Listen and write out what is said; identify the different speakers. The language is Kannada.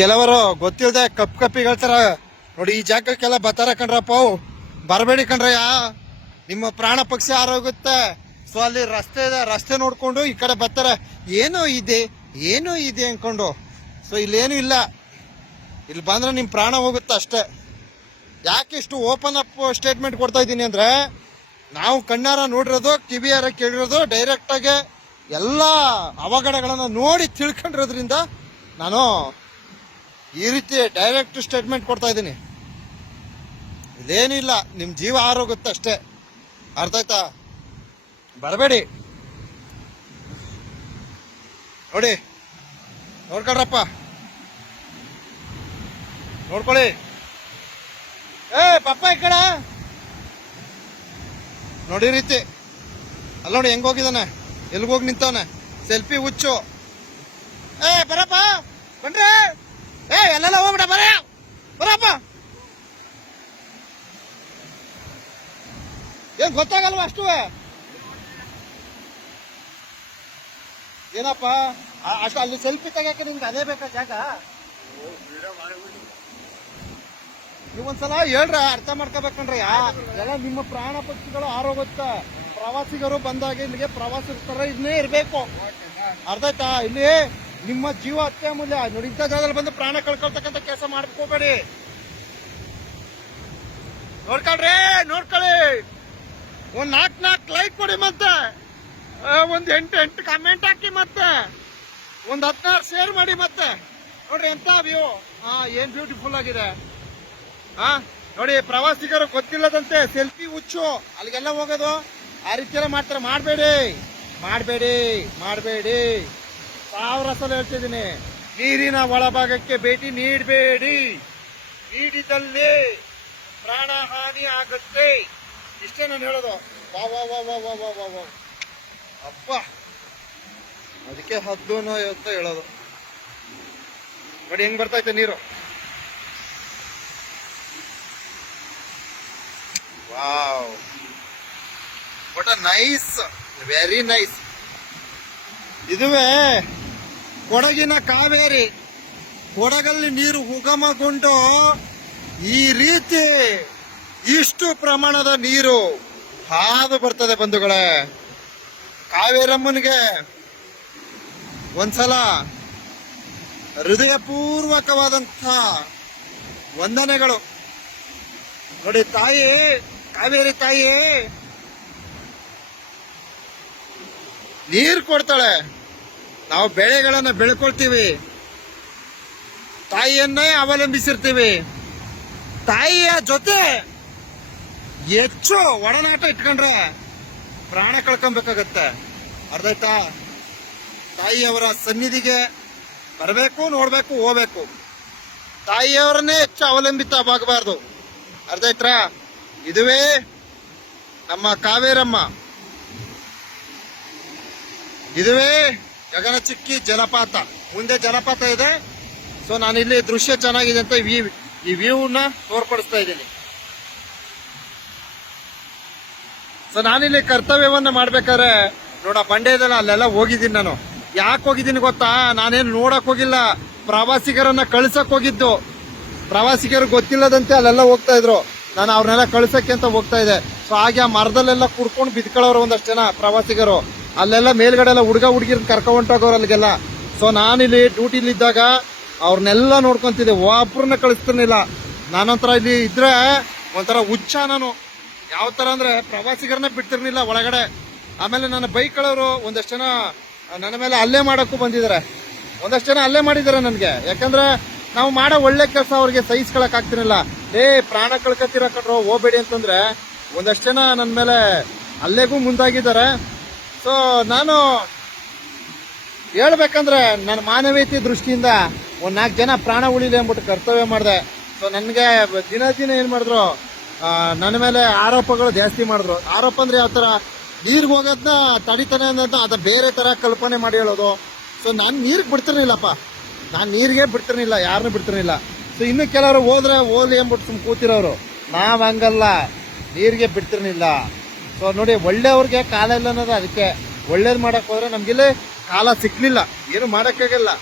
Speaker 1: ಕೆಲವರು ಗೊತ್ತಿಲ್ಲದೆ ಕಪ್ಪು ಕಪ್ಪಿಗೆ ಹೇಳ್ತಾರ ನೋಡಿ ಈ ಜಾಗಕ್ಕೆಲ್ಲ ಬತ್ತಾರ ಕಣ್ರಪ್ಪ ಬರಬೇಡಿ ಕಣ್ರಯ್ಯ ನಿಮ್ಮ ಪ್ರಾಣ ಪಕ್ಷಿ ಆರೋಗುತ್ತೆ ಸೊ ಅಲ್ಲಿ ರಸ್ತೆ ಇದೆ ರಸ್ತೆ ನೋಡಿಕೊಂಡು ಈ ಕಡೆ ಬತ್ತಾರ ಏನೋ ಇದೆ ಏನೋ ಇದೆ ಅಂದ್ಕೊಂಡು ಸೊ ಇಲ್ಲೇನು ಇಲ್ಲ ಇಲ್ಲಿ ಬಂದರೆ ನಿಮ್ಮ ಪ್ರಾಣ ಹೋಗುತ್ತೆ ಅಷ್ಟೇ ಯಾಕೆ ಇಷ್ಟು ಓಪನ್ ಅಪ್ ಸ್ಟೇಟ್ಮೆಂಟ್ ಕೊಡ್ತಾ ಇದ್ದೀನಿ ಅಂದರೆ ನಾವು ಕಣ್ಣಾರ ನೋಡಿರೋದು ಕಿವಿಯಾರ ಕೇಳಿರೋದು ಡೈರೆಕ್ಟಾಗಿ ಎಲ್ಲ ಅವಘಡಗಳನ್ನು ನೋಡಿ ತಿಳ್ಕೊಂಡಿರೋದ್ರಿಂದ ನಾನು ಈ ರೀತಿ ಡೈರೆಕ್ಟ್ ಸ್ಟೇಟ್ಮೆಂಟ್ ಕೊಡ್ತಾ ಇದ್ದೀನಿ ಇದೇನಿಲ್ಲ ನಿಮ್ಮ ಜೀವ ಅಷ್ಟೇ ಅರ್ಥ ಆಯ್ತಾ ಬರಬೇಡಿ ನೋಡಿ ನೋಡ್ಕೊಳ್ರಪ್ಪ ನೋಡ್ಕೊಳ್ಳಿ ಏ ಪಪ್ಪ ಈ ನೋಡಿ ರೀತಿ ಅಲ್ಲ ನೋಡಿ ಹೆಂಗ ಹೋಗಿದಾನೆ ಎಲ್ಗೋಗಿ ನಿಂತಾನೆ ಸೆಲ್ಫಿ ಹುಚ್ಚು ಏ ಬರಪ್ಪ ಬಂದ್ರೆ ಏ ಎಲ್ಲೆಲ್ಲ ಹೋಗ್ಬಿಟ ಬರ ಬರಪ್ಪ ಏನ್ ಗೊತ್ತಾಗಲ್ವ ಅಷ್ಟು ಏನಪ್ಪ ಅಷ್ಟು ಅಲ್ಲಿ ಸೆಲ್ಫಿ ತೆಗಿಯಕ್ಕೆ ನಿಮ್ಗೆ ಅದೇ ಬೇಕಾ ಜಾಗ ನೀವೊಂದ್ಸಲ ಹೇಳ್ರ ಅರ್ಥ ಮಾಡ್ಕೋಬೇಕಂಡ್ರಿ ಎಲ್ಲ ನಿಮ್ಮ ಪ್ರಾಣ ಪಕ್ಷಿಗಳು ಆರೋಗ್ಯ ಪ್ರವಾಸಿಗರು ಬಂದಾಗ ಇಲ್ಲಿಗೆ ಪ್ರವಾಸಿಗರ ಇನ್ನೇ ಇರಬೇಕು ಅರ್ಧಾಯ್ತಾ ಇಲ್ಲಿ ನಿಮ್ಮ ಜೀವ ನೋಡಿ ಇಂಥ ಜಾಗದಲ್ಲಿ ಬಂದು ಪ್ರಾಣ ಕಳ್ಕೊಳ್ತಕ್ಕಂಥ ಕೆಲಸ ಮಾಡ್ಕೋಬೇಡಿ ನೋಡ್ಕೊಳ್ರಿ ನೋಡ್ಕೊಳ್ಳಿ ಒಂದ್ ನಾಲ್ಕ್ ನಾಲ್ಕ್ ಲೈಕ್ ಕೊಡಿ ಮತ್ತೆ ಒಂದ್ ಎಂಟು ಎಂಟು ಕಮೆಂಟ್ ಹಾಕಿ ಮತ್ತೆ ಒಂದ್ ಹದಿನಾರು ಶೇರ್ ಮಾಡಿ ಮತ್ತೆ ನೋಡ್ರಿ ಎಂತ ವ್ಯೂ ಹಾ ಏನ್ ಬ್ಯೂಟಿಫುಲ್ ಆಗಿದೆ ಹಾ ನೋಡಿ ಪ್ರವಾಸಿಗರು ಗೊತ್ತಿಲ್ಲದಂತೆ ಸೆಲ್ಫಿ ಹುಚ್ಚು ಅಲ್ಲಿಗೆಲ್ಲ ಹೋಗೋದು ಆ ರೀತಿ ಎಲ್ಲ ಮಾಡ್ತಾರೆ ಮಾಡಬೇಡಿ ಮಾಡಬೇಡಿ ಮಾಡಬೇಡಿ ಸಾವಿರ ಸಲ ಹೇಳ್ತಿದ್ದೀನಿ ನೀರಿನ ಒಳಭಾಗಕ್ಕೆ ಭೇಟಿ ನೀಡಬೇಡಿ ನೀಡಿದಲ್ಲಿ ಪ್ರಾಣ ಹಾನಿ ಆಗುತ್ತೆ ಇಷ್ಟೇ ನಾನು ಹೇಳೋದು ವಾ ವಾ ವಾ ವಾ ವಾ ವಾ ವಾ ಅಪ್ಪ ಅದಕ್ಕೆ ಹದ್ದು ಅಂತ ಹೇಳೋದು ನೋಡಿ ಹೆಂಗ್ ಬರ್ತೈತೆ ನೀರು ವಾವ್ ಅ ನೈಸ್ ವೆರಿ ನೈಸ್ ಇದುವೇ ಕೊಡಗಿನ ಕಾವೇರಿ ಕೊಡಗಲ್ಲಿ ನೀರು ಉಗಮಗೊಂಡು ಈ ರೀತಿ ಇಷ್ಟು ಪ್ರಮಾಣದ ನೀರು ಹಾದು ಬರ್ತದೆ ಬಂಧುಗಳೇ ಕಾವೇರಮ್ಮನಿಗೆ ಒಂದ್ಸಲ ಹೃದಯಪೂರ್ವಕವಾದಂಥ ವಂದನೆಗಳು ನೋಡಿ ತಾಯಿ ಕಾವೇರಿ ತಾಯಿ ನೀರು ಕೊಡ್ತಾಳೆ ನಾವು ಬೆಳೆಗಳನ್ನು ಬೆಳ್ಕೊಳ್ತೀವಿ ತಾಯಿಯನ್ನೇ ಅವಲಂಬಿಸಿರ್ತೀವಿ ತಾಯಿಯ ಜೊತೆ ಹೆಚ್ಚು ಒಡನಾಟ ಇಟ್ಕೊಂಡ್ರೆ ಪ್ರಾಣ ಕಳ್ಕೊಬೇಕಾಗತ್ತೆ ಅರ್ಧಾಯ್ತಾ ತಾಯಿಯವರ ಸನ್ನಿಧಿಗೆ ಬರಬೇಕು ನೋಡಬೇಕು ಹೋಗ್ಬೇಕು ತಾಯಿಯವರನ್ನೇ ಹೆಚ್ಚು ಅವಲಂಬಿತವಾಗಬಾರ್ದು ಅರ್ಧಾಯ್ತರ ಇದುವೇ ನಮ್ಮ ಕಾವೇರಮ್ಮ ಇದುವೇ ಗಗನಚುಕ್ಕಿ ಜಲಪಾತ ಮುಂದೆ ಜಲಪಾತ ಇದೆ ಸೊ ನಾನಿಲ್ಲಿ ದೃಶ್ಯ ಚೆನ್ನಾಗಿದೆ ಅಂತ ಈ ವ್ಯೂನ ತೋರ್ಪಡಿಸ್ತಾ ಇದ್ದೀನಿ ಸೊ ನಾನಿಲ್ಲಿ ಕರ್ತವ್ಯವನ್ನ ಮಾಡ್ಬೇಕಾದ್ರೆ ನೋಡ ಬಂಡೆ ಅಲ್ಲೆಲ್ಲ ಹೋಗಿದ್ದೀನಿ ನಾನು ಯಾಕೆ ಹೋಗಿದ್ದೀನಿ ಗೊತ್ತಾ ನಾನೇನು ನೋಡಕ್ ಹೋಗಿಲ್ಲ ಪ್ರವಾಸಿಗರನ್ನ ಕಳ್ಸಕ್ ಹೋಗಿದ್ದು ಪ್ರವಾಸಿಗರು ಗೊತ್ತಿಲ್ಲದಂತೆ ಅಲ್ಲೆಲ್ಲ ಹೋಗ್ತಾ ಇದ್ರು ನಾನು ಅವ್ರನ್ನೆಲ್ಲ ಕಳ್ಸಕ್ಕೆ ಅಂತ ಹೋಗ್ತಾ ಇದ್ದೆ ಸೊ ಹಾಗೆ ಆ ಮರದಲ್ಲೆಲ್ಲ ಕುಡ್ಕೊಂಡು ಬಿದ್ಕೊಳ್ಳೋರು ಒಂದಷ್ಟು ಜನ ಪ್ರವಾಸಿಗರು ಅಲ್ಲೆಲ್ಲ ಮೇಲ್ಗಡೆ ಎಲ್ಲ ಹುಡುಗ ಹುಡುಗಿ ಕರ್ಕೊ ಹೊಂಟೋಗೋರು ಅಲ್ಲಿಗೆಲ್ಲ ಸೊ ನಾನಿಲ್ಲಿ ಡ್ಯೂಟಿಲಿದ್ದಾಗ ಅವ್ರನ್ನೆಲ್ಲ ನೋಡ್ಕೊಂತಿದ್ದೆ ಒಬ್ಬರನ್ನ ಕಳಿಸ್ತಿರ್ಲಿಲ್ಲ ನಾನೊಂಥರ ಇಲ್ಲಿ ಇದ್ರೆ ಒಂಥರ ಹುಚ್ಚ ನಾನು ಯಾವ ಥರ ಅಂದರೆ ಪ್ರವಾಸಿಗರನ್ನ ಬಿಡ್ತಿರ್ಲಿಲ್ಲ ಒಳಗಡೆ ಆಮೇಲೆ ನನ್ನ ಬೈಕ್ಗಳವರು ಒಂದಷ್ಟು ಜನ ನನ್ನ ಮೇಲೆ ಅಲ್ಲೇ ಮಾಡೋಕ್ಕೂ ಬಂದಿದ್ದಾರೆ ಒಂದಷ್ಟು ಜನ ಅಲ್ಲೇ ಮಾಡಿದ್ದಾರೆ ನನಗೆ ಯಾಕಂದ್ರೆ ನಾವು ಮಾಡೋ ಒಳ್ಳೆ ಕೆಲಸ ಅವ್ರಿಗೆ ಸಹಿಸ್ಕೊಳಕ್ ಆಗ್ತಿರಲಿಲ್ಲ ಏ ಪ್ರಾಣ ಕಳ್ಕೊತಿರ ಕಟ್ರೋ ಹೋಗ್ಬೇಡಿ ಅಂತಂದ್ರೆ ಒಂದಷ್ಟು ಜನ ನನ್ನ ಮೇಲೆ ಅಲ್ಲೇಗೂ ಮುಂದಾಗಿದ್ದಾರೆ ಸೊ ನಾನು ಹೇಳ್ಬೇಕಂದ್ರೆ ನನ್ನ ಮಾನವೀಯತೆ ದೃಷ್ಟಿಯಿಂದ ಒಂದು ನಾಲ್ಕು ಜನ ಪ್ರಾಣ ಉಳಿಲಿ ಅಂದ್ಬಿಟ್ಟು ಕರ್ತವ್ಯ ಮಾಡಿದೆ ಸೊ ನನಗೆ ದಿನ ದಿನ ಏನು ಮಾಡಿದ್ರು ನನ್ನ ಮೇಲೆ ಆರೋಪಗಳು ಜಾಸ್ತಿ ಮಾಡಿದ್ರು ಆರೋಪ ಅಂದರೆ ಯಾವ ಥರ ನೀರಿಗೆ ಹೋಗೋದನ್ನ ತಡಿತಾನೆ ಅನ್ನೋದನ್ನ ಅದು ಬೇರೆ ಥರ ಕಲ್ಪನೆ ಮಾಡಿ ಹೇಳೋದು ಸೊ ನಾನು ನೀರಿಗೆ ಬಿಡ್ತಿರ್ಲಿಲ್ಲಪ್ಪ ನಾನು ನೀರಿಗೆ ಬಿಡ್ತಿರ್ಲಿಲ್ಲ ಯಾರನ್ನೂ ಬಿಡ್ತಿರ್ಲಿಲ್ಲ ಸೊ ಇನ್ನು ಕೆಲವರು ಹೋದ್ರೆ ಹೋಲಿ ಅಂದ್ಬಿಟ್ಟು ಸುಮ್ಮ ಕೂತಿರೋರು ನಾವು ಹಂಗಲ್ಲ ನೀರಿಗೆ ಬಿಡ್ತಿರ್ಲಿಲ್ಲ ಸೊ ನೋಡಿ ಒಳ್ಳೆಯವ್ರಿಗೆ ಕಾಲ ಇಲ್ಲ ಅನ್ನೋದು ಅದಕ್ಕೆ ಒಳ್ಳೇದು ಮಾಡಕ್ ಹೋದ್ರೆ ನಮಗಿಲ್ಲಿ ಕಾಲ ಸಿಕ್ಕಲಿಲ್ಲ ಏನು ಮಾಡೋಕ್ಕಾಗಲ್ಲ